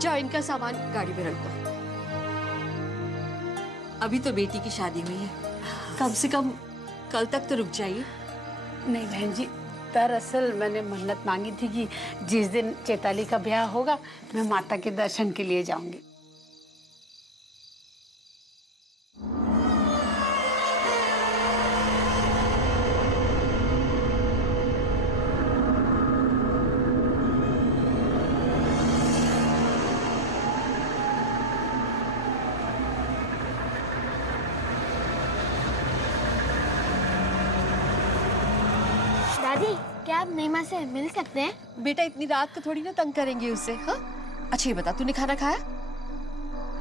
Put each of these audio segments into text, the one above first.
जाओ इनका सामान गाड़ी में रख दो। अभी तो बेटी की शादी हुई है, कम से कम कल तक तो रुक जाइए। नहीं बहन जी, दरअसल मैंने मन्नत मांगी थी कि जिस दिन चैताली का ब्याह होगा मैं माता के दर्शन के लिए जाऊंगी। दादी, क्या आप नीमा से मिल सकते हैं? बेटा इतनी रात को थोड़ी ना तंग करेंगे उससे। हाँ अच्छा ये बता, तूने खाना खाया?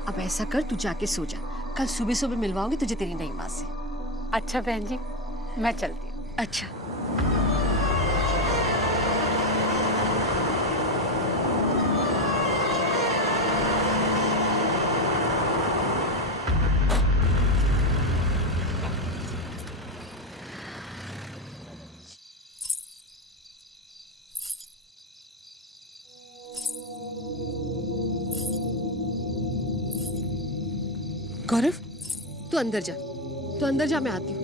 अब ऐसा कर, तू जाके सो जा, कल सुबह सुबह मिलवाऊंगी तुझे तेरी नई माँ से। अच्छा बहन जी, मैं चलती हूँ। अच्छा। गौरव, तू अंदर जा, तू अंदर जा, मैं आती हूँ।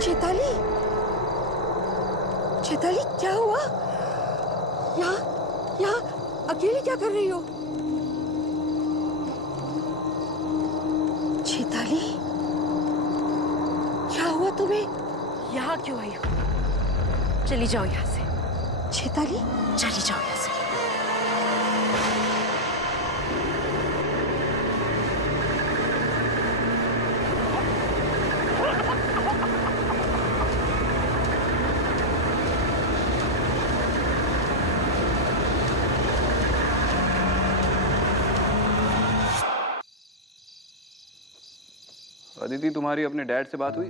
चैताली, चैताली क्या हुआ? यहाँ अकेले क्या कर रही हो? चैताली, क्या हुआ तुम्हें? यहाँ क्यों आई हो? चली जाओ यहाँ से। चैताली, चली जाओ यहाँ से। अदिति, तुम्हारी अपने डैड से बात हुई?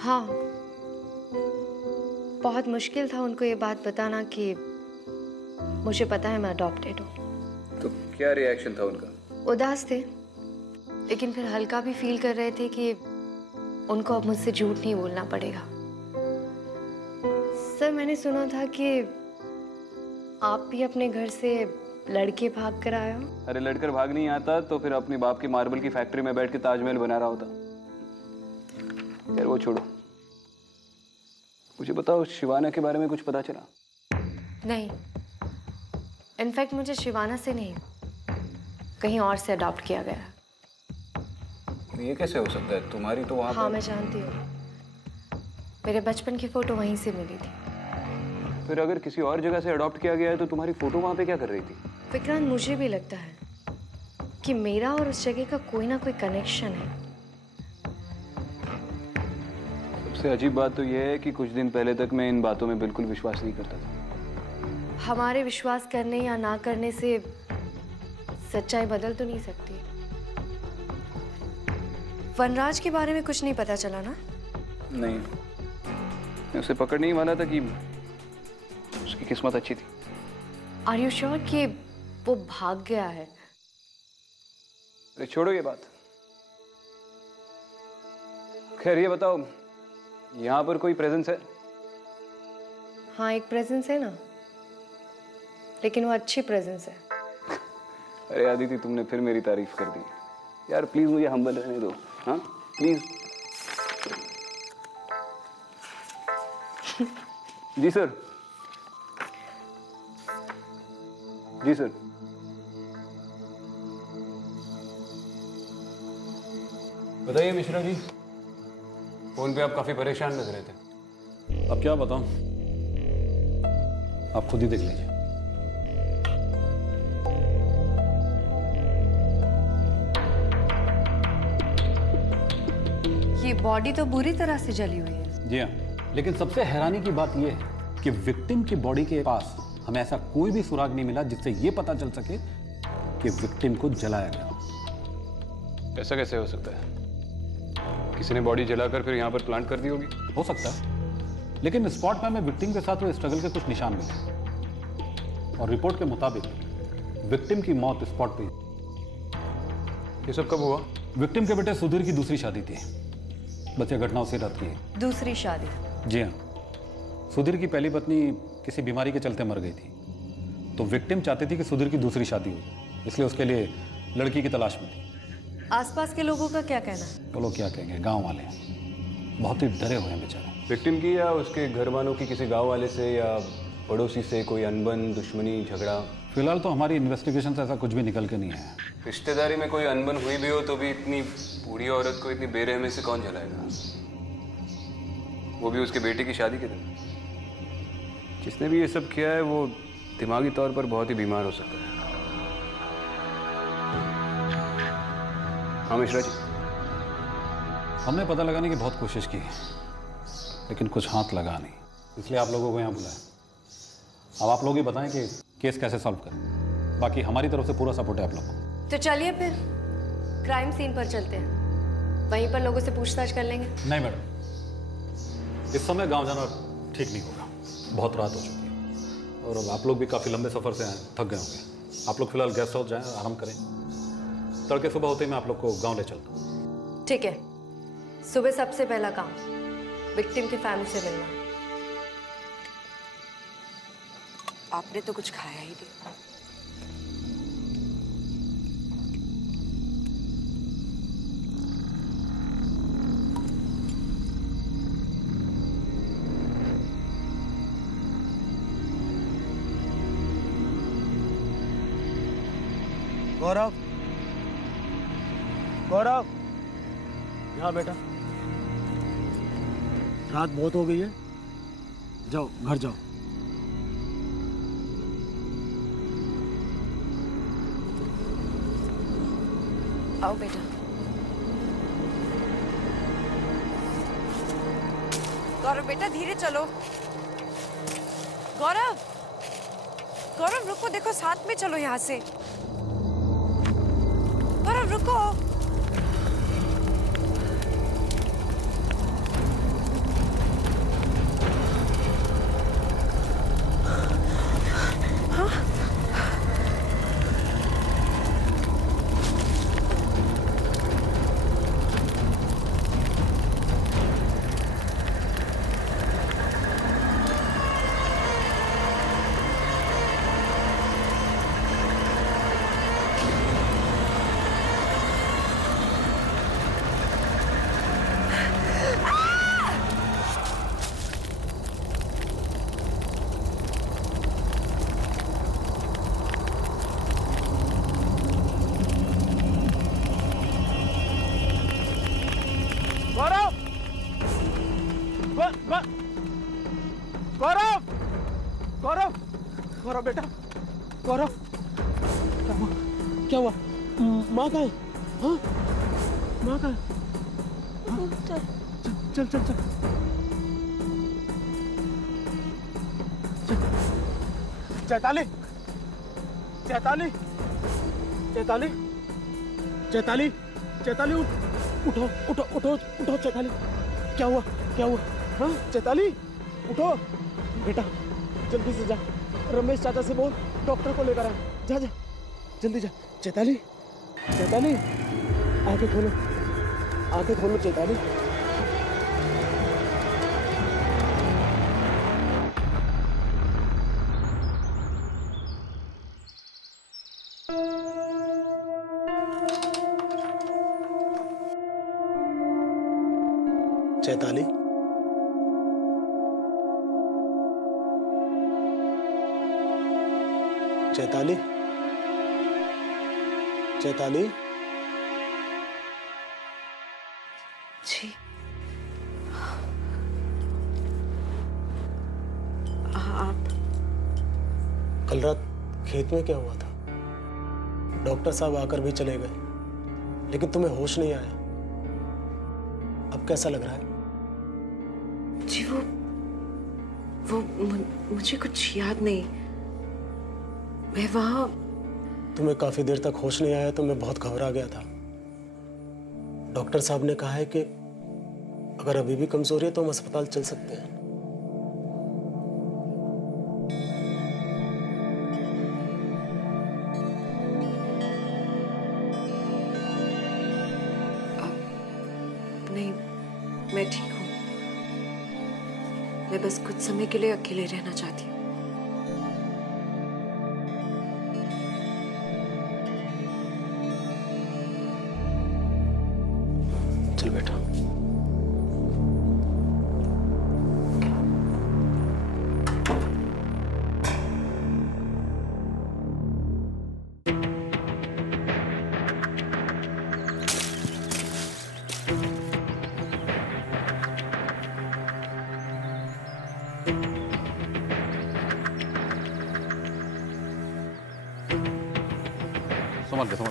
हाँ, बहुत मुश्किल था उनको ये बात बताना कि मुझे पता है मैं अडॉप्टेड हूँ। तो क्या रिएक्शन था उनका? उदास थे, लेकिन फिर हल्का भी फील कर रहे थे कि उनको अब मुझसे झूठ नहीं बोलना पड़ेगा। सर, मैंने सुना था कि आप भी अपने घर से लड़के भाग कर आए हो। अरे लड़कर भाग नहीं आता तो फिर अपनी बाप की मार्बल की फैक्ट्री में बैठ के ताजमहल बना रहा होता। यार वो छोड़ो, मुझे बताओ शिवाना के बारे में कुछ पता चला? नहीं, इनफैक्ट मुझे शिवाना से नहीं, कहीं और से अडॉप्ट किया गया। ये कैसे हो सकता है? तुम्हारी तो वहाँ हाँ मैं जानती हूँ, मेरे बचपन की फोटो वहीं से मिली थी। फिर अगर किसी और जगह से अडॉप्ट किया गया है तो तुम्हारी फोटो वहाँ पे क्या कर रही थी? विक्रांत, मुझे भी लगता है कि मेरा और उस जगह का कोई ना कोई कनेक्शन है। सबसे अजीब बात तो यह है कि कुछ दिन पहले तक मैं इन बातों में बिल्कुल विश्वास नहीं करता था। हमारे विश्वास करने या ना करने से सच्चाई बदल तो नहीं सकती। वनराज के बारे में कुछ नहीं पता चला ना? नहीं, मैं उसे पकड़ नहीं वाला था कि उसकी किस्मत अच्छी थी। आर यू श्योर कि वो भाग गया है? अरे छोड़ो ये बात। खैर ये बताओ, यहाँ पर कोई प्रेजेंस है? हाँ, एक प्रेजेंस है ना, लेकिन वो अच्छी प्रेजेंस है। अरे आदिति, तुमने फिर मेरी तारीफ कर दी यार। प्लीज मुझे हम्बल रहने दो। हाँ प्लीज। जी सर। जी सर। बताइए मिश्रा जी, फोन पे आप काफी परेशान लग रहे थे। अब क्या बताऊं, आप खुद ही देख लीजिए। ये बॉडी तो बुरी तरह से जली हुई है। जी हाँ, लेकिन सबसे हैरानी की बात यह है कि विक्टिम की बॉडी के पास हमें ऐसा कोई भी सुराग नहीं मिला जिससे यह पता चल सके कि विक्टिम को जलाया गया। ऐसा कैसे हो सकता है? किसी ने बॉडी जलाकर फिर यहाँ पर प्लांट कर दी होगी। हो सकता है, लेकिन स्पॉट पे हमें विक्टिम के साथ हुए स्ट्रगल के कुछ निशान मिले और रिपोर्ट के मुताबिक विक्टिम की मौत स्पॉट पे। ये सब कब हुआ? विक्टिम के बेटे सुधीर की दूसरी शादी थी। बस यह घटना उसी रात की है। दूसरी शादी? जी हाँ, सुधीर की पहली पत्नी किसी बीमारी के चलते मर गई थी, तो विक्टिम चाहती थी कि सुधीर की दूसरी शादी हो, इसलिए उसके लिए लड़की की तलाश में थी। आसपास के लोगों का क्या कहना है? वो लोग क्या कहेंगे, गांव वाले बहुत ही डरे हुए हैं बेचारे। विक्टिम की या उसके घर वालों की किसी गांव वाले से या पड़ोसी से कोई अनबन, दुश्मनी, झगड़ा? फिलहाल तो हमारी इन्वेस्टिगेशन से ऐसा कुछ भी निकल के नहीं आया। रिश्तेदारी में कोई अनबन हुई भी हो तो भी इतनी बूढ़ी औरत को इतनी बेरहमी से कौन जलाएगा, वो भी उसके बेटे की शादी के दिन? जिसने भी ये सब किया है वो दिमागी तौर पर बहुत ही बीमार हो सकता है। हाँ मिश्रा जी। हमने पता लगाने की बहुत कोशिश की, लेकिन कुछ हाथ लगा नहीं, इसलिए आप लोगों को यहाँ बुलाया। अब आप लोग ही बताएं कि केस कैसे सॉल्व करें। बाकी हमारी तरफ से पूरा सपोर्ट है आप लोग को। तो चलिए फिर क्राइम सीन पर चलते हैं, वहीं पर लोगों से पूछताछ कर लेंगे। नहीं मैडम, इस समय गांव जाना ठीक नहीं होगा, बहुत रात हो चुकी है और अब आप लोग भी काफ़ी लंबे सफ़र से आए, थक गए होंगे। आप लोग फिलहाल गेस्ट हाउस जाएं, आराम करें। तड़के सुबह होते ही मैं आप लोग को गांव ले चलता हूँ। ठीक है, सुबह सबसे पहला काम विक्टिम की फैमिली से मिलना है। आपने तो कुछ खाया ही नहीं। गौरव, गौरव, यहाँ बेटा। रात बहुत हो गई है, जाओ घर जाओ। आओ बेटा। गौरव बेटा धीरे चलो। गौरव, गौरव रुको, देखो साथ में चलो यहाँ से। गौरव रुको। गौरव, गौरव, गौरव बेटा, गौरव, क्या हुआ? क्या हुआ? माँ कहाँ है? हाँ? माँ कहाँ है? चल चल चल चैताली, चैताली, चैताली, चैताली, चैताली, उठो उठो उठो उठो चैताली। क्या हुआ? क्या हुआ? हाँ चैताली, उठो बेटा, जल्दी से जा, रमेश चाचा से बोल डॉक्टर को लेकर आ। जा जा जल्दी जा। चैताली, चैताली, आंखें खोलो, आंखें खोलो चैताली। चैताली, चैताली, चैताली। जी आप कल रात खेत में क्या हुआ था? डॉक्टर साहब आकर भी चले गए, लेकिन तुम्हें होश नहीं आया। अब कैसा लग रहा है? जी मुझे कुछ याद नहीं। मैं वहां तुम्हें काफी देर तक होश नहीं आया तो मैं बहुत घबरा गया था। डॉक्टर साहब ने कहा है कि अगर अभी भी कमजोरी है तो हम अस्पताल चल सकते हैं। नहीं, मैं ठीक हूँ। मैं बस कुछ समय के लिए अकेले रहना चाहती हूँ। चल बेटा। समझ गया, समझ।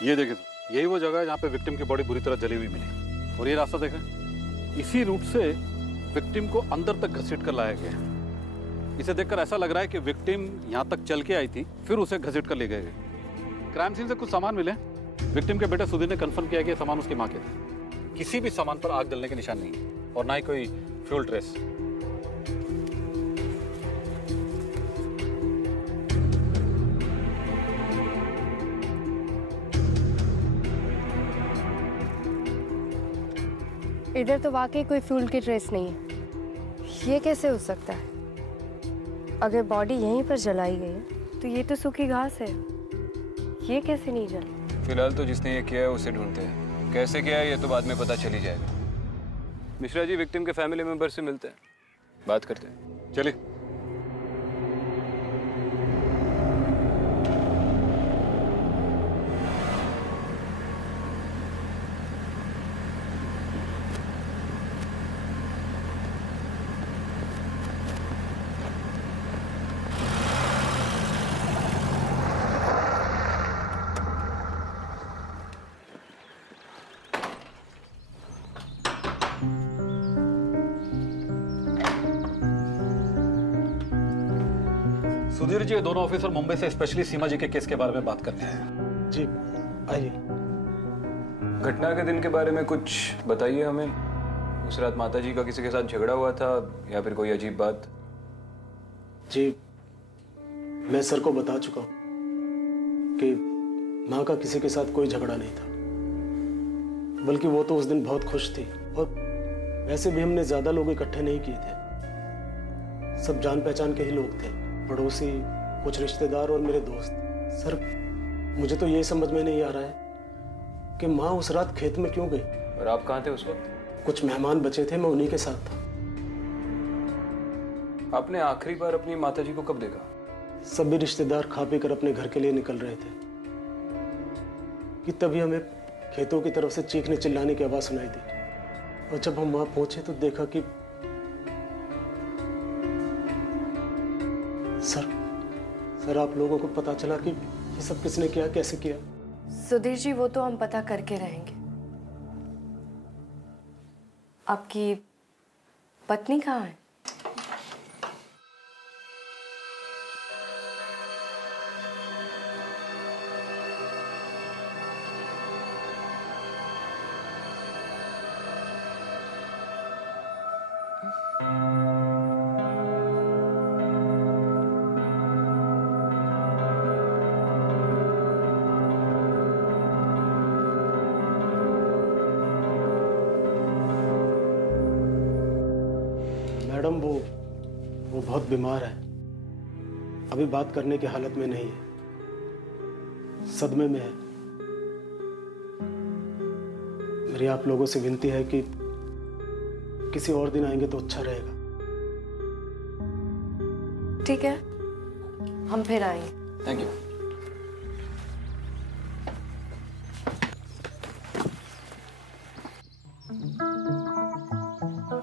ये देखिए, यही वो जगह है जहाँ पे विक्टिम की बॉडी बुरी तरह जली हुई मिली। और ये रास्ता देखें, इसी रूट से विक्टिम को अंदर तक घसीट कर लाया गया है। इसे देखकर ऐसा लग रहा है कि विक्टिम यहाँ तक चल के आई थी, फिर उसे घसीट कर ले गए। क्राइम सीन से कुछ सामान मिले। विक्टिम के बेटे सुधीर ने कंफर्म किया कि ये सामान उसकी माँ के थे। किसी भी सामान पर आग जलने के निशान नहीं है और ना ही कोई फ्यूल ट्रेस। इधर तो वाकई कोई फ्यूल की ट्रेस नहीं है। ये कैसे हो सकता है? अगर बॉडी यहीं पर जलाई गई है तो ये तो सूखी घास है, ये कैसे नहीं जली? फिलहाल तो जिसने ये किया है उसे ढूंढते हैं। कैसे किया है ये तो बाद में पता चल ही जाएगा। मिश्रा जी विक्टिम के फैमिली मेंबर से मिलते हैं, बात करते हैं। चलिए। सुधीर जी, ये दोनों ऑफिसर मुंबई से स्पेशली सीमा जी के केस के बारे में बात करने आए हैं। जी आइए। घटना के दिन के बारे में कुछ बताइए हमें। उस रात माता जी का किसी के साथ झगड़ा हुआ था या फिर कोई अजीब बात? जी मैं सर को बता चुका हूं कि माँ का किसी के साथ कोई झगड़ा नहीं था, बल्कि वो तो उस दिन बहुत खुश थी। और वैसे भी हमने ज्यादा लोग इकट्ठे नहीं किए थे, सब जान पहचान के ही लोग थे, पड़ोसी, कुछ रिश्तेदार और मेरे दोस्त। सर मुझे तो ये समझ में नहीं आ रहा है कि माँ उस रात खेत में क्यों गई। और आप कहाँ थे उस वक्त? कुछ मेहमान बचे थे, मैं उन्हीं के साथ था। आपने आखिरी बार अपनी माता जी को कब देखा? सभी रिश्तेदार खा पी कर अपने घर के लिए निकल रहे थे कि तभी हमें खेतों की तरफ से चीखने चिल्लाने की आवाज सुनाई दी। और जब हम वहां पहुंचे तो देखा कि सर आप लोगों को पता चला कि ये सब किसने किया, कैसे किया? सुधीर जी, वो तो हम पता करके रहेंगे। आपकी पत्नी कहाँ है? मैडम वो बहुत बीमार है, अभी बात करने की हालत में नहीं है, सदमे में है। मेरी आप लोगों से विनती है कि किसी और दिन आएंगे तो अच्छा रहेगा। ठीक है, हम फिर आएंगे। Thank you.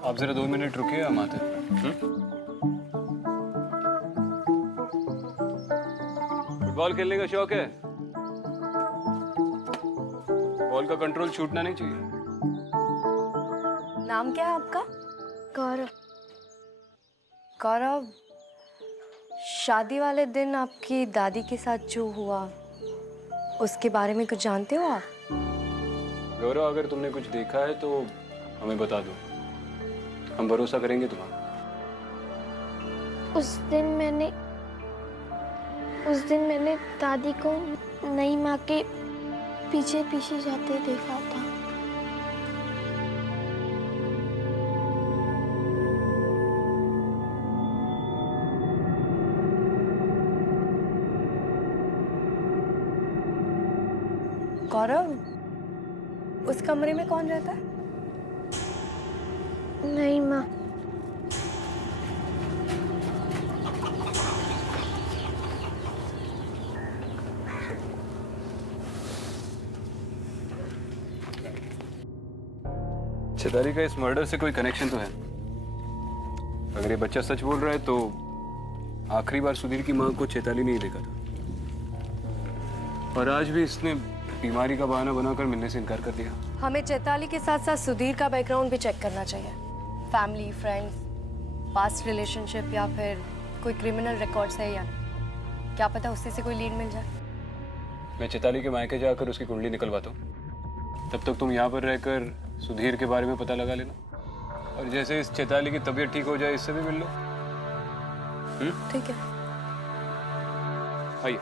आप जरा 2 मिनट रुकिए, हम आते हैं। फुटबॉल खेलने का शौक है? बॉल का कंट्रोल छूटना नहीं चाहिए। नाम क्या है आपका? गौरव। गौरव, शादी वाले दिन आपकी दादी के साथ जो हुआ उसके बारे में कुछ जानते हो आप? गौरव, अगर तुमने कुछ देखा है तो हमें बता दो, हम भरोसा करेंगे तुम्हारा। उस दिन मैंने दादी को नई माँ के पीछे पीछे जाते देखा था। गौरव, उस कमरे में कौन रहता है? नई माँ। चेताली का इस मर्डर से कोई कनेक्शन तो है। अगर ये बच्चा सच बोल रहा है तो आखिरी बार सुधीर की माँ को चेताली नहीं देखा था, और आज भी इसने बीमारी का बहाना बनाकर मिलने से इनकार कर दिया। हमें चैताली के साथ साथ सुधीर का बैकग्राउंड भी चेक करना चाहिए। फैमिली, फ्रेंड्स, पास्ट रिलेशनशिप या फिर कोई क्रिमिनल रिकॉर्ड्स है या नहीं। क्या पता उससे से कोई लीड मिल जाए। मैं चेताली के मायके जाकर उसकी कुंडली निकलवाता हूँ, तब तक तुम यहाँ पर रहकर सुधीर के बारे में पता लगा लेना, और जैसे इस चेताली की तबीयत ठीक हो जाए इससे भी मिल लो। ठीक है, आइए।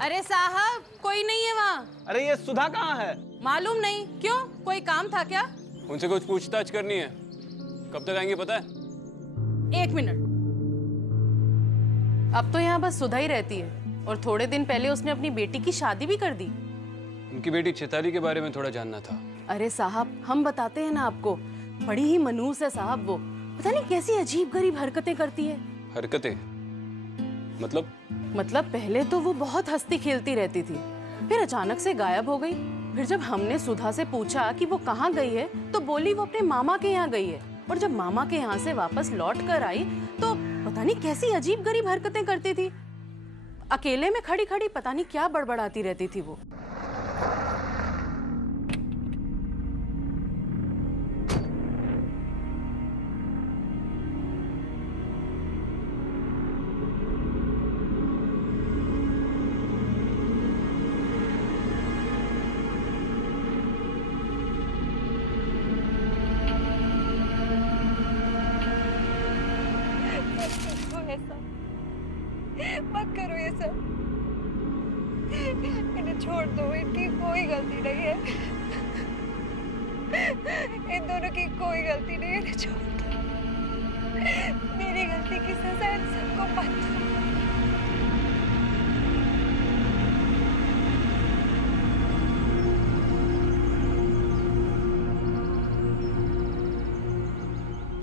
अरे साहब, कोई नहीं है वहाँ। अरे ये सुधा कहाँ है? मालूम नहीं, क्यों? कोई काम था क्या? उनसे कुछ पूछताछ करनी है। कब तक आएंगे पता है? 1 मिनट। अब तो यहाँ बस सुधा ही रहती है, और थोड़े दिन पहले उसने अपनी बेटी की शादी भी कर दी। उनकी बेटी चेताली के बारे में थोड़ा जानना था। अरे साहब, हम बताते हैं ना आपको, बड़ी ही मनहूस है साहब वो। पता नहीं कैसी अजीब गरीब हरकतें करती है। हरकतें? मतलब पहले तो वो बहुत हंसती खेलती रहती थी, फिर अचानक से गायब हो गई। फिर जब हमने सुधा से पूछा कि वो कहाँ गई है, तो बोली वो अपने मामा के यहाँ गई है। और जब मामा के यहाँ से वापस लौट कर आई तो पता नहीं कैसी अजीब गरीब हरकतें करती थी। अकेले में खड़ी खड़ी पता नहीं क्या बड़बड़ाती रहती थी वो। मत करो ये सब, इन्हें छोड़ दो, इनकी कोई गलती नहीं है, इन दोनों की कोई गलती नहीं है, इन्हें छोड़ दो। मेरी गलती की सजा इन सबको मत दो।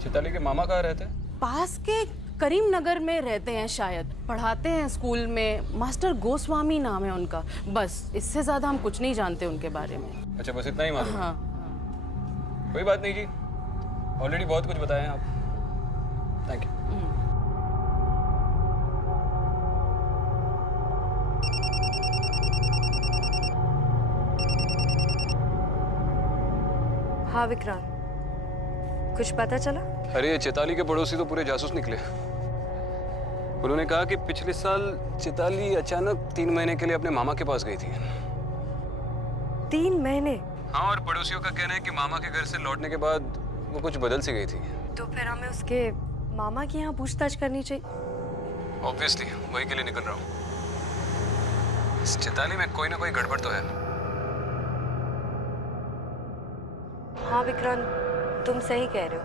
चेताली के मामा कहाँ रहते हैं? पास के करीम नगर में रहते हैं शायद, पढ़ाते हैं स्कूल में। मास्टर गोस्वामी नाम है उनका। बस इससे ज्यादा हम कुछ नहीं जानते उनके बारे में। अच्छा, बस इतना ही मालूम? हाँ। कोई बात नहीं जी, ऑलरेडी बहुत कुछ बताया हैं आप। Thank you. हाँ विक्रांत, कुछ पता चला? अरे चेताली के पड़ोसी तो पूरे जासूस निकले। उन्होंने कहा कि पिछले साल चेताली अचानक 3 महीने के लिए अपने मामा के पास गई थी। 3 महीने? हाँ, और पड़ोसियों का कहना है कि मामा के घर से लौटने के बाद वो कुछ बदल सी गई थी। तो फिर हमें उसके मामा के यहाँ पूछताछ करनी चाहिए। ऑब्वियसली वही के लिए निकल रहा हूँ। इस चैताली में कोई ना कोई गड़बड़ तो है। हाँ विक्रांत, तुम सही कह रहे हो।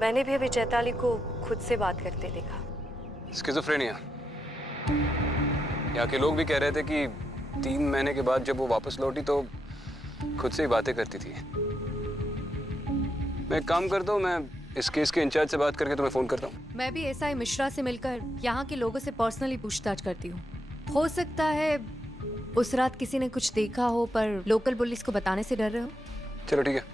मैंने भी अभी चैताली को खुद से बात करते देखा। स्किज़ोफ्रेनिया। यहाँ के लोग भी कह रहे थे कि 3 महीने के बाद जब वो वापस लौटी तो खुद से ही बातें करती थी। मैं एक काम करता हूँ, मैं इस केस के इंचार्ज से बात करके तुम्हें फोन करता हूँ। मैं भी एसआई मिश्रा से मिलकर यहाँ के लोगों से पर्सनली पूछताछ करती हूँ। हो सकता है उस रात किसी ने कुछ देखा हो पर लोकल पुलिस को बताने से डर रहे हो। चलो ठीक है।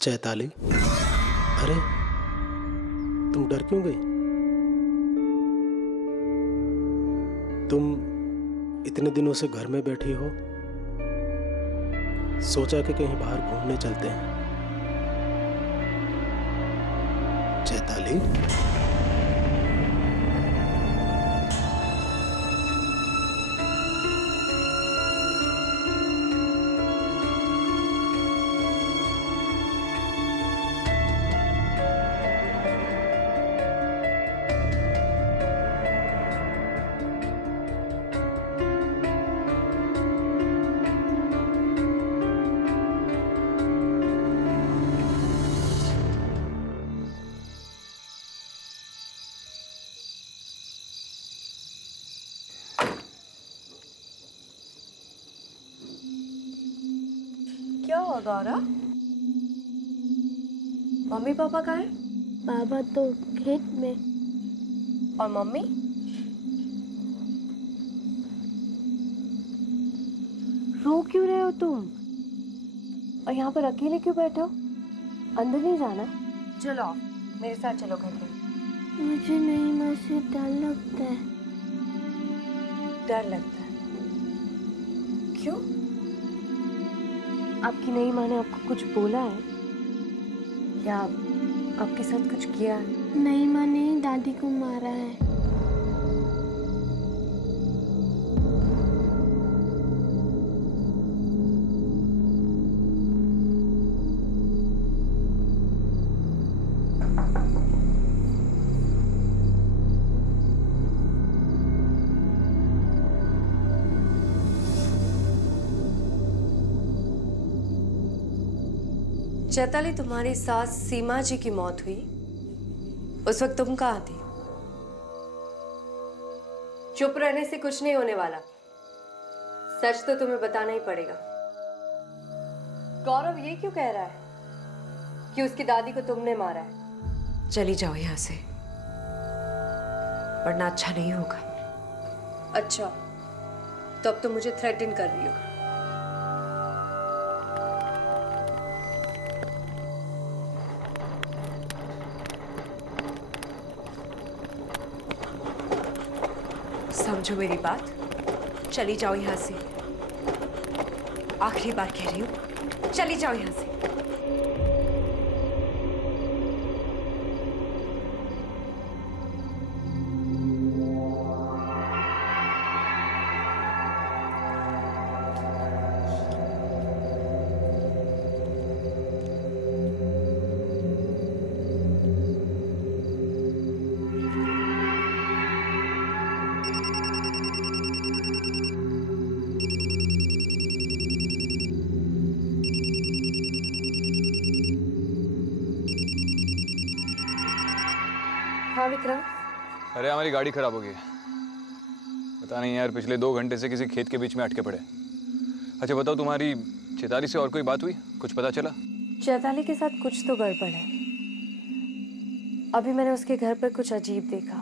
चैताली, अरे तुम डर क्यों गई? तुम इतने दिनों से घर में बैठी हो, सोचा कि कहीं बाहर घूमने चलते हैं। चैताली, क्या हुआ गौरव? मम्मी पापा कहाँ हैं? पापा तो खेत में। और मम्मी? रो क्यों रहे हो तुम? और यहाँ पर अकेले क्यों बैठे हो? अंदर नहीं जाना? चलो मेरे साथ चलो घर में। मुझे नहीं माँ से डर लगता है। डर लगता है? क्यों? आपकी नई माँ ने आपको कुछ बोला है या आपके साथ कुछ किया है? नई माँ ने ही दादी को मारा है। चैताली, तुम्हारी सास सीमा जी की मौत हुई, उस वक्त तुम कहाँ थी? चुप रहने से कुछ नहीं होने वाला, सच तो तुम्हें बताना ही पड़ेगा। गौरव ये क्यों कह रहा है कि उसकी दादी को तुमने मारा है? चली जाओ यहाँ से, वरना अच्छा नहीं होगा। अच्छा, तो अब तुम मुझे थ्रेटन कर रही हो। समझो मेरी बात, चली जाओ यहाँ से। आखिरी बार कह रही हूँ, चली जाओ यहाँ से। हाँ विक्रम। अरे हमारी गाड़ी खराब हो गई है। पता नहीं यार, पिछले 2 घंटे से किसी खेत के बीच में अटके पड़े। अच्छा बताओ, तुम्हारी चैताली से और कोई बात हुई? कुछ पता चला? चैताली के साथ कुछ तो गड़बड़ है। अभी मैंने उसके घर पर कुछ अजीब देखा।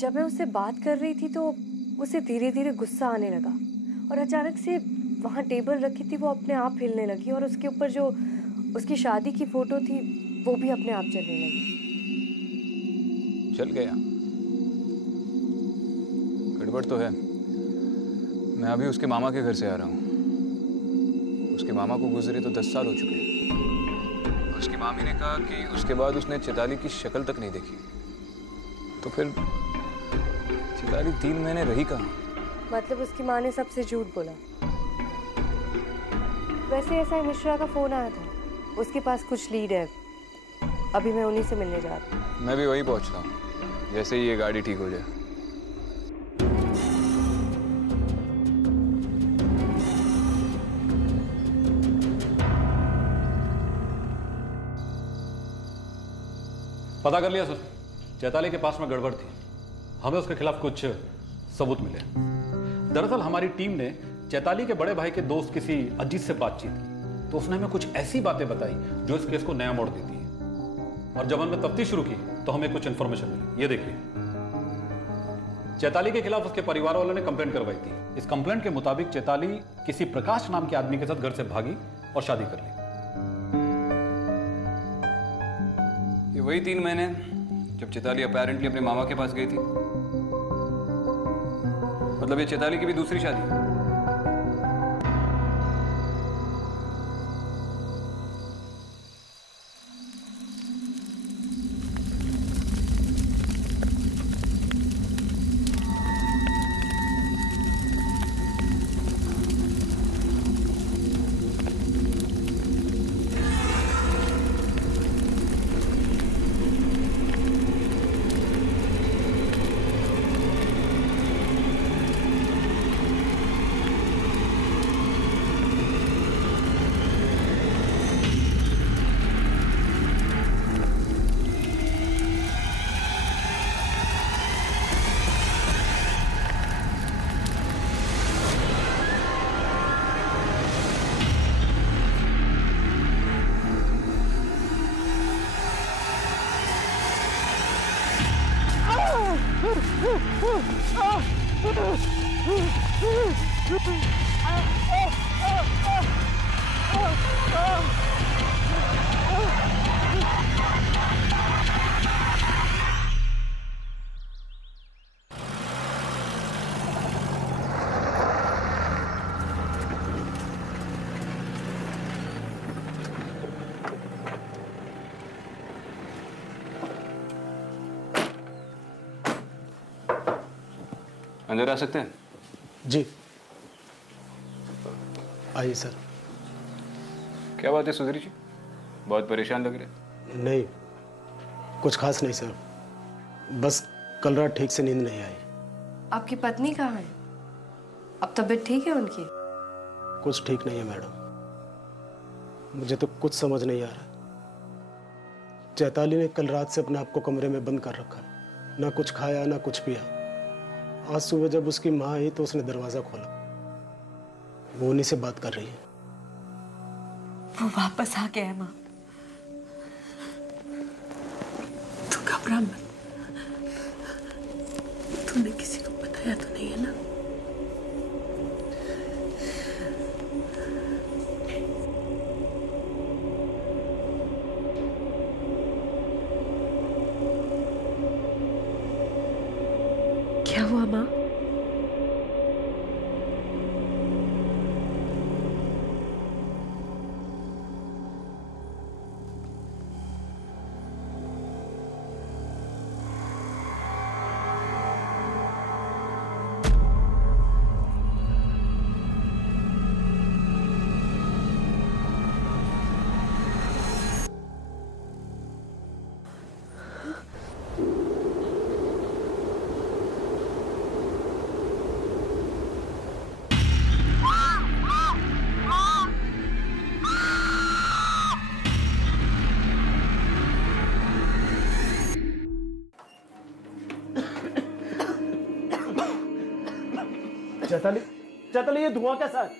जब मैं उससे बात कर रही थी तो उसे धीरे धीरे गुस्सा आने लगा और अचानक से वहाँ टेबल रखी थी वो अपने आप हिलने लगी और उसके ऊपर जो उसकी शादी की फोटो थी वो भी अपने आप चलने लगी। चल गया। गड़बड़ तो है। मैं अभी उसके मामा के घर से आ रहा हूँ। उसके मामा को गुजरे तो 10 साल हो चुके हैं। उसकी मामी ने कहा कि उसके बाद उसने चैताली की शक्ल तक नहीं देखी। तो फिर चैताली 3 महीने रही कहाँ? मतलब उसकी माँ ने सबसे झूठ बोला। वैसे एसआई मिश्रा का फोन आया था, उसके पास कुछ लीड है। अभी मैं उन्हीं से मिलने जा रही हूँ। मैं भी वही पहुँच रहा हूँ जैसे ही ये गाड़ी ठीक हो जाए। पता कर लिया सर, चैताली के पास में गड़बड़ थी। हमें उसके खिलाफ कुछ सबूत मिले। दरअसल हमारी टीम ने चैताली के बड़े भाई के दोस्त किसी अजीत से बातचीत की, तो उसने हमें कुछ ऐसी बातें बताई जो इस केस को नया मोड़ देती है। और जब हमने तफ्तीश शुरू की तो हमें कुछ इन्फॉर्मेशन मिली। ये देखिए, चैताली के खिलाफ उसके परिवार वालों ने कंप्लेंट करवाई थी। इस कंप्लेंट के मुताबिक चैताली किसी प्रकाश नाम के आदमी के साथ घर से भागी और शादी कर ली। ये वही 3 महीने जब चैताली अपैरेंटली अपने मामा के पास गई थी। मतलब ये चैताली की भी दूसरी शादी। अंदर आ सकते हैं? जी आइए सर। क्या बात है सुधीर जी, बहुत परेशान लग रहे। नहीं कुछ खास नहीं सर, बस कल रात ठीक से नींद नहीं आई। आपकी पत्नी कहाँ है? अब तबीयत ठीक है उनकी? कुछ ठीक नहीं है मैडम, मुझे तो कुछ समझ नहीं आ रहा। चैताली ने कल रात से अपने आप को कमरे में बंद कर रखा, ना कुछ खाया ना कुछ पिया। आज सुबह जब उसकी माँ आई तो उसने दरवाजा खोला, वो उन्हीं से बात कर रही है। वो वापस आ गया है माँ। तू घबरा मत। तूने किसी को बताया तो नहीं है ना? क्या हुआ माँ? चैताली, चैताली ये धुआं कैसा है?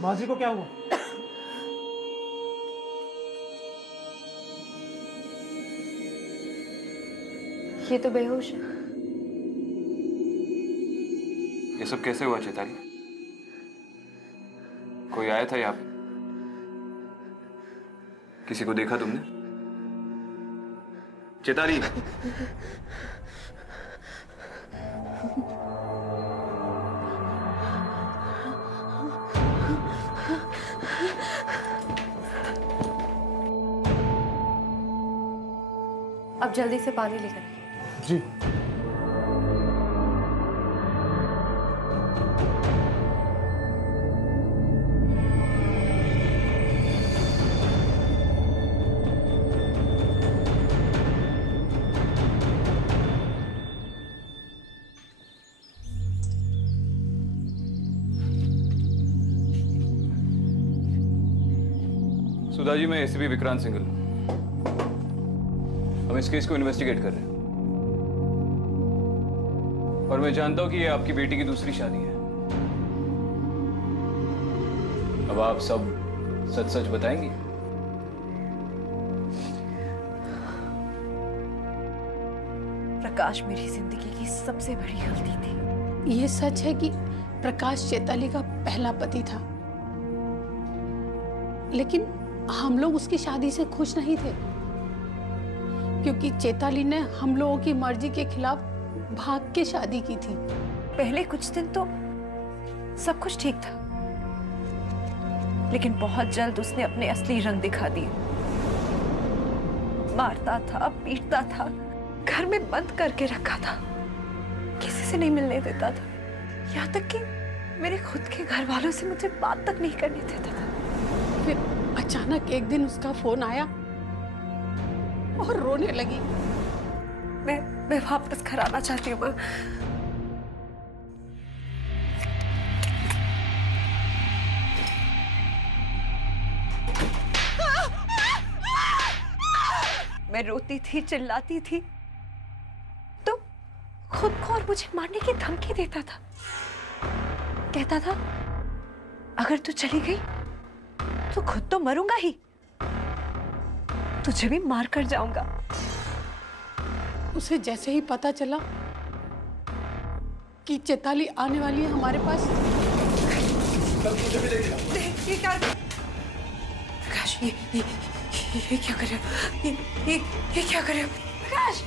माँ जी को क्या हुआ? ये तो बेहोश है। सब कैसे हुआ चैताली? कोई आया था यहाँ पे? किसी को देखा तुमने? चैताली, अब जल्दी से पानी लेकर आइए। जी। सुधा जी, मैं एसीपी विक्रांत सिंघल। हम इस केस को इन्वेस्टिगेट कर रहे हैं और मैं जानता हूं कि ये आपकी बेटी की दूसरी शादी है। अब आप सब सच सच बताएंगी? प्रकाश मेरी जिंदगी की सबसे बड़ी गलती थी। ये सच है कि प्रकाश चैताली का पहला पति था, लेकिन हम लोग उसकी शादी से खुश नहीं थे क्योंकि चैताली ने हम लोगों की मर्जी के खिलाफ भाग के शादी की थी। पहले कुछ दिन तो सब कुछ ठीक था, लेकिन बहुत जल्द उसने अपने असली रंग दिखा दिए। मारता था, पीटता था, घर में बंद करके रखा था, किसी से नहीं मिलने देता था, यहाँ तक कि मेरे खुद के घर वालों से मुझे बात तक नहीं करने देता था। फिर अचानक एक दिन उसका फोन आया और रोने लगी। मैं वापस घर आना चाहती हूँ। मैं रोती थी, चिल्लाती थी, तो खुद को और मुझे मारने की धमकी देता था। कहता था अगर तू चली गई तो खुद तो मरूंगा ही, तुझे भी मार कर जाऊंगा। उसे जैसे ही पता चला कि चैताली आने वाली है हमारे पास, ये क्या प्रकाश, ये क्या कर रहे हो? ये क्या कर रहे हो प्रकाश?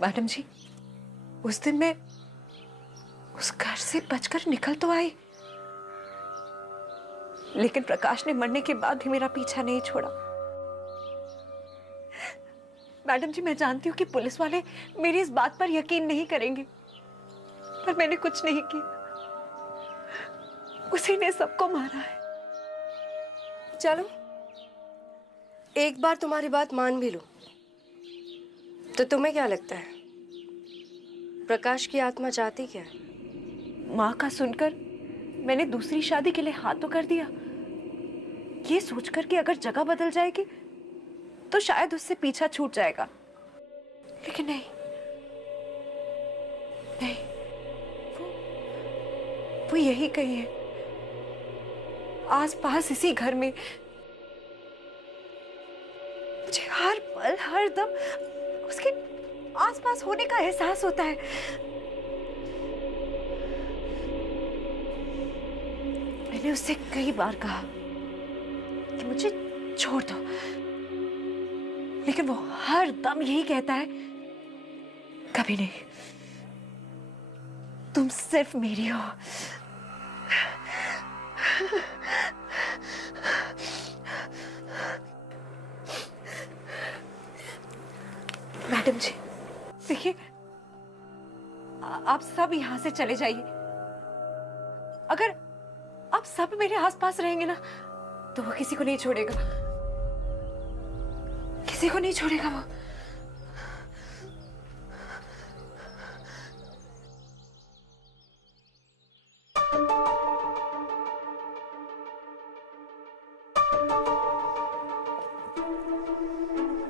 मैडम जी, उस दिन मैं उस घर से बचकर निकल तो आई, लेकिन प्रकाश ने मरने के बाद भी मेरा पीछा नहीं छोड़ा। मैडम जी, मैं जानती हूँ कि पुलिस वाले मेरी इस बात पर यकीन नहीं करेंगे, पर मैंने कुछ नहीं किया, उसी ने सबको मारा है। चलो, एक बार तुम्हारी बात मान भी लो, तो तुम्हें क्या लगता है प्रकाश की आत्मा चाहती क्या है? माँ का सुनकर मैंने दूसरी शादी के लिए हाथ तो कर दिया, ये सोचकर कि अगर जगह बदल जाएगी तो शायद उससे पीछा छूट जाएगा, लेकिन नहीं, वो यही कही है, आसपास इसी घर में मुझे हर पल हर दम उसके आसपास होने का एहसास होता है। मैंने उससे कई बार कहा कि मुझे छोड़ दो, लेकिन वो हर दम यही कहता है, कभी नहीं, तुम सिर्फ मेरी हो। मैडम जी, देखिए, आप सब यहां से चले जाइए। अगर आप सब मेरे आसपास रहेंगे ना, तो वो किसी को नहीं छोड़ेगा, किसी को नहीं छोड़ेगा वो।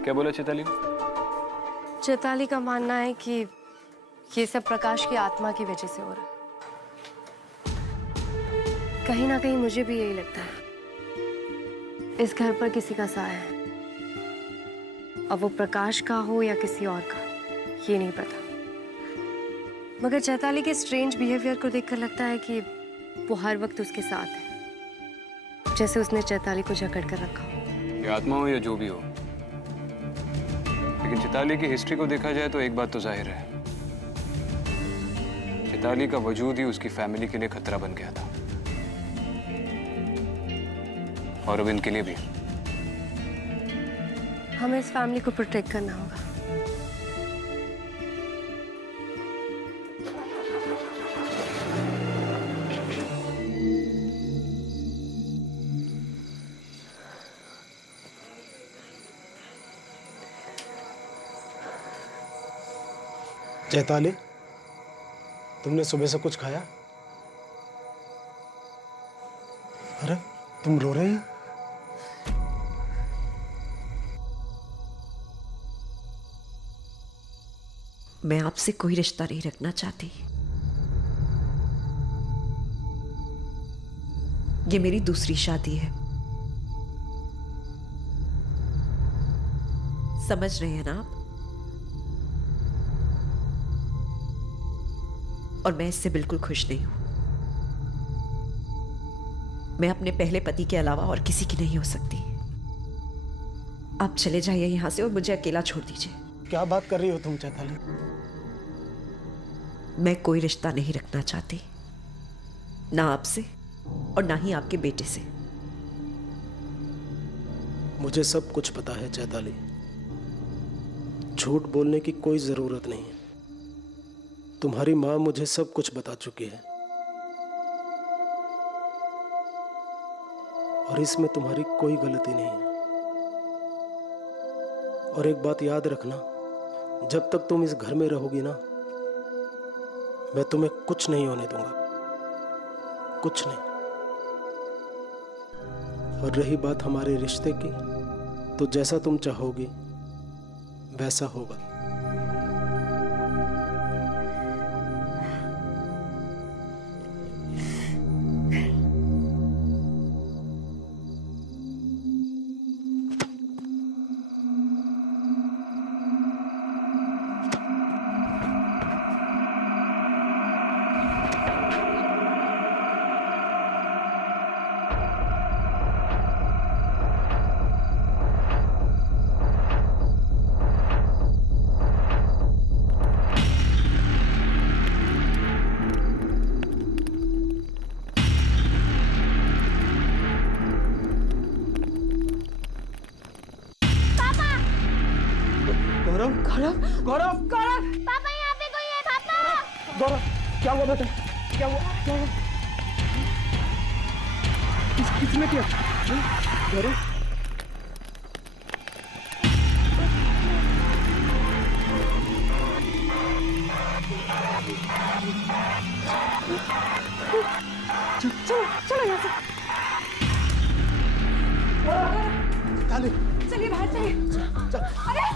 क्या बोला चैताली? चैताली का मानना है कि ये सब प्रकाश की आत्मा की वजह से हो रहा है। कहीं ना कहीं मुझे भी यही लगता है, इस घर पर किसी का साया है। अब वो प्रकाश का हो या किसी और का, ये नहीं पता। मगर चैताली के स्ट्रेंज बिहेवियर को देखकर लगता है कि वो हर वक्त उसके साथ है, जैसे उसने चैताली को जकड़ कर रखा हो। ये आत्मा हो या जो भी हो, लेकिन चैताली की हिस्ट्री को देखा जाए तो एक बात तो जाहिर है, चैताली का वजूद ही उसकी फैमिली के लिए खतरा बन गया था, और अब इनके लिए भी। हमें इस फैमिली को प्रोटेक्ट करना होगा। चैताली, तुमने सुबह से कुछ खाया? अरे तुम रो रही हो? मैं आपसे कोई रिश्ता नहीं रखना चाहती। ये मेरी दूसरी शादी है, समझ रहे हैं ना आप? और मैं इससे बिल्कुल खुश नहीं हूं। मैं अपने पहले पति के अलावा और किसी की नहीं हो सकती। आप चले जाइए यहां से और मुझे अकेला छोड़ दीजिए। क्या बात कर रही हो तुम चैताली? मैं कोई रिश्ता नहीं रखना चाहती, ना आपसे और ना ही आपके बेटे से। मुझे सब कुछ पता है चैताली, झूठ बोलने की कोई जरूरत नहीं है। तुम्हारी माँ मुझे सब कुछ बता चुकी है, और इसमें तुम्हारी कोई गलती नहीं है। और एक बात याद रखना, जब तक तुम इस घर में रहोगी ना, मैं तुम्हें कुछ नहीं होने दूंगा, कुछ नहीं। और रही बात हमारे रिश्ते की, तो जैसा तुम चाहोगी वैसा होगा। गौरव, पापा यहाँ पे कोई है पापा। गौरव, क्या हुआ बेटा? क्या हुआ? क्या हुआ? किसने किया? गौरव, चलो यहाँ से। चलिए बाहर चलिए। अरे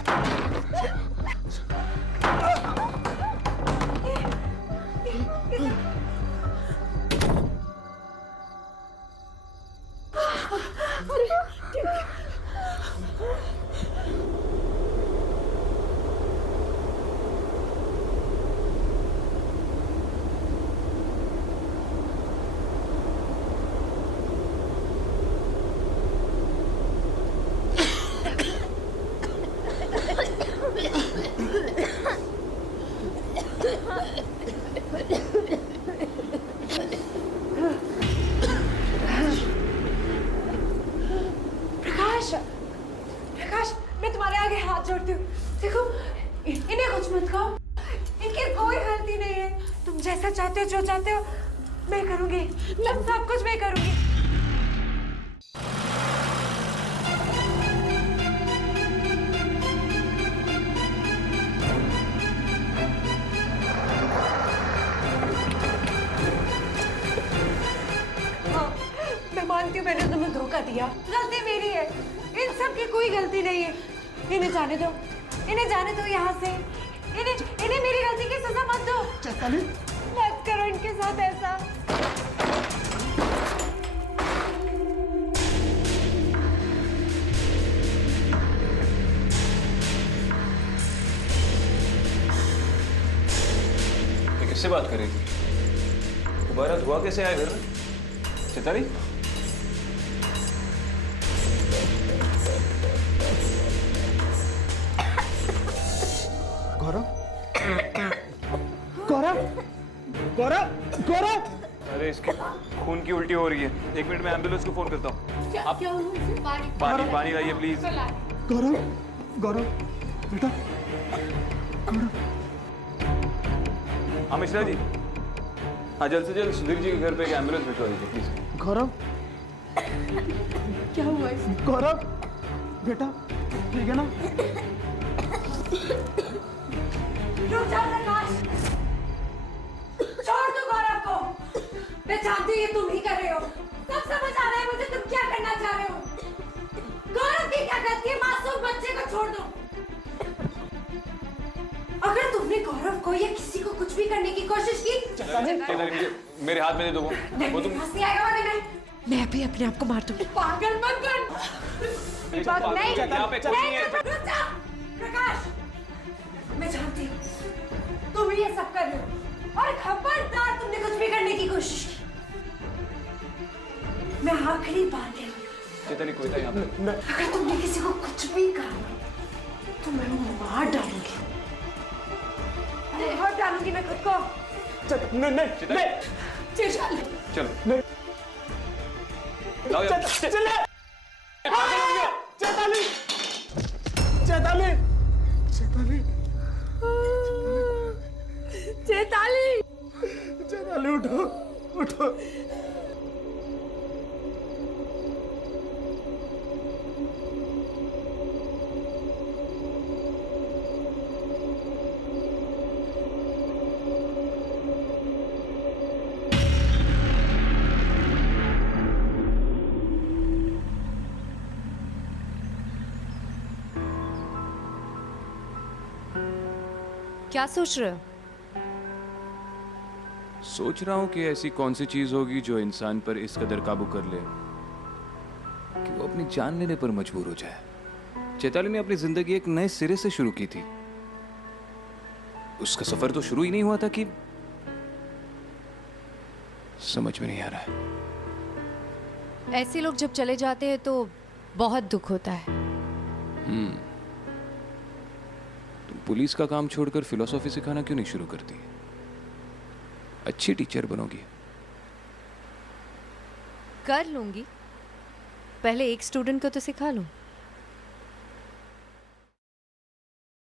प्रकाश, मैं तुम्हारे आगे हाथ जोड़ती हूँ। देखो, इन्हें कुछ मत कहो, इनकी कोई गलती नहीं है। तुम जैसा चाहते हो, जो चाहते हो, मैं करूँगी। सब कुछ मैं करूँगी। हाँ, मैं मानती हूँ मैंने तुम्हें धोखा दिया, गलती मेरी है। इन सब की कोई गलती नहीं है। इन्हें जाने दो, इन्हें जाने दो यहाँ से। इन्हें मेरी गलती की सजा मत दो। चैताली, मत करो इनके साथ ऐसा। किससे बात कर रही थी? दोबारा धुआं कैसे आया घर में? चैताली? गौरव गौरव गौरव गौरव, अरे इसके खून की उल्टी हो रही है। 1 मिनट में एम्बुलेंस को फोन करता हूँ। आप पानी लाइए प्लीज। गौरव गौरव बेटा, गौरव। हाँ मिश्रा जी, हाँ जल्द से जल्द सुधीर जी के घर पे एक एम्बुलेंस भिजवा दीजिए प्लीज। गौरव क्या हुआ इसे? गौरव बेटा ठीक है ना? रुक जा प्रकाश, छोड़ दो गौरव को। मैं जानती हूँ ये तुम ही कर रहे हो। सब समझ आ रहा है मुझे तुम क्या करना चाह रहे हो। गौरव की क्या गलती है? मासूम बच्चे को छोड़ दो। अगर तुमने गौरव को या किसी को कुछ भी करने की कोशिश की, मेरे हाथ में दे दो वो तुम। हंसी आएगा वाले में मैं भी अपने आप को मार दूंगी। पागल मत बन। नहीं, यहाँ पे कोई नहीं है। रुक जा प्रकाश, मैं जानती हूँ तुम ही ये सब कर रहे हो और खबरदार तुमने कुछ भी करने की कोशिश की। मैं आखिरी बार कह रही हूँ, चैताली कोई था यहाँ पे? अगर तुमने किसी को कुछ भी कहा तो मैं मार डालूंगी। मार डालूंगी मैं खुद को। नहीं चलो लाओ यार। चैताली चैताली चैताली चैताली, चैताली उठो उठो। क्या सोच रहे हो? सोच रहा हूँ कि ऐसी कौन सी चीज होगी जो इंसान पर इस कदर काबू कर ले कि वो अपनी जान लेने पर मजबूर हो जाए। चैताली ने अपनी जिंदगी एक नए सिरे से शुरू की थी। उसका सफर तो शुरू ही नहीं हुआ था कि समझ में नहीं आ रहा है। ऐसे लोग जब चले जाते हैं तो बहुत दुख होता है। तुम पुलिस का काम छोड़कर फिलॉसफी सिखाना क्यों नहीं शुरू करती? अच्छी टीचर बनोगी। कर लूंगी, पहले एक स्टूडेंट को तो सिखा लूं।